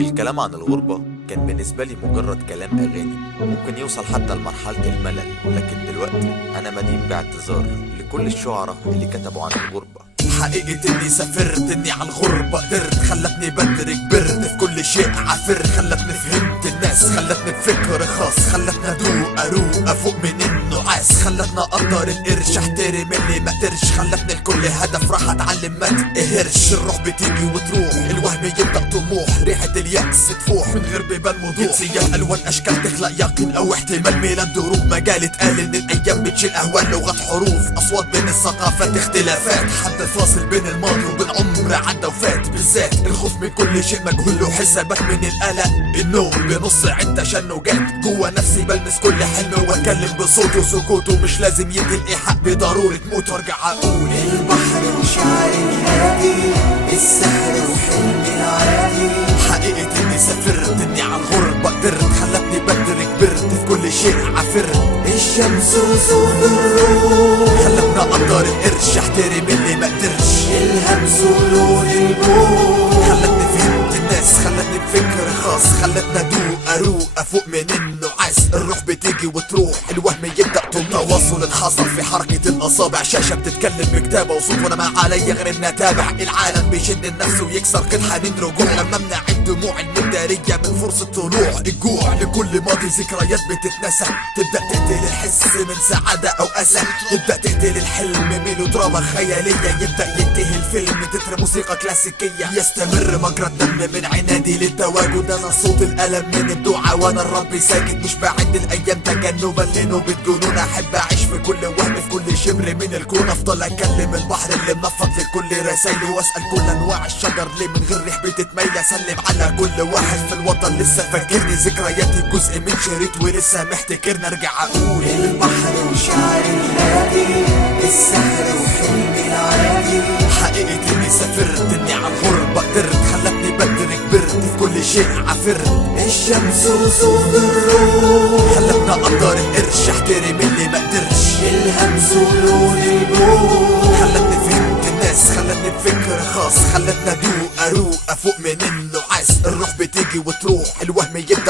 الكلام عن الغربة كان بالنسبة لي مجرد كلام أغاني ممكن يوصل حتى لمرحلة الملل، لكن دلوقتي أنا مدين باعتذار لكل الشعراء اللي كتبوا عن الغربة. حقيقة اني سافرت، اني على الغربة قدرت، خلتني بدري كبرت في كل شيء عفر، خلتني فهمت الناس، خلتني بفكر خاص، خلتني اروق افوق من النعاس، خلتني اقدر القرش، احترم اللي ما قدرش، خلتني لكل هدف راح اتعلم ما تقهرش. الروح بتيجي وتروح، الوهم يبدأ طموح، ريحة اليأس تفوح من غير بيبان وضوح، جنسيات الوان اشكال تخلق يقين او احتمال ميلاد دروب، مجال اتقال ان الايام بتشيل اهوال، لغات حروف، اصوات بين الثقافات، اختلافات، حد فاصل بين الماضي وبين عمر عدى وفات، بالذات الخوف من كل شيء مجهول له حسابات، من القلق النوم بنص عند تشنجات، جوا نفسي بلمس كل حلم واتكلم بصوت وسكوت، ومش لازم يجي الايحاء بضرورة موت، وارجع اقول البحر وشعر الهادي، السحر وحلمي العادي. حقيقة اني سافرت، اني على الغربة قدرت، خلتني بدري كبرت في كل شيء عفرت، الشمس وصوت الروح، خلتني اقدر القرش، احترم اللي ما قدرش، الهمس ولون البوح، خلتني فهمت الناس، خلتني بفكر خاص، خلتني اروق افوق من النعاس. الروح بتيجي وتروح، الوهم يبدأ التواصل اتحصل في حركة الاصابع، شاشة بتتكلم بكتابة وصوت، وانا ما عليا غير ان اتابع. العالم بيشد النفس ويكسر قيد حنين رجوع، لما امنع الدموع المدارية من فرصة طلوع الجوع، لكل ماضي ذكريات بتتنسى، تبدأ تقتل الحس من سعادة او اسى، تبدأ تقتل الحلم ميلودراما خيالية، يبدأ ينتهي الفيلم تتر موسيقى كلاسيكية، يستمر مجرى الدم من عنادي للتواجد، انا صوت الالم من الدعاء وانا الرب ساكت، مش بعد الايام تجنبا لنوبة جنون، احب اعيش في كل وهم في كل شبر من الكون، افضل اكلم البحر اللي منفض لكل رسايله، واسأل كل انواع الشجر ليه من غير ريح بتتميل، اسلم على كل واحد في الوطن لسه فاكرني، ذكرياتي جزء من شريط ولسه محتكرني، ارجع اقول البحر وشعر الهادي، السحر وحلمي العادي. حقيقة اني سافرت، اني على الغربة قدرت، خلتني بدري كبرت في كل شيء عفرت، الشمس وصوت الروح، خلتني اقدر القرش، احترم اللي ما قدرش، الهمس ولون البوح، خلتني فهمت الناس، خلتني بفكر خاص، خلتني اروق افوق من النعاس. الروح بتيجي وتروح، الوهم يبدأ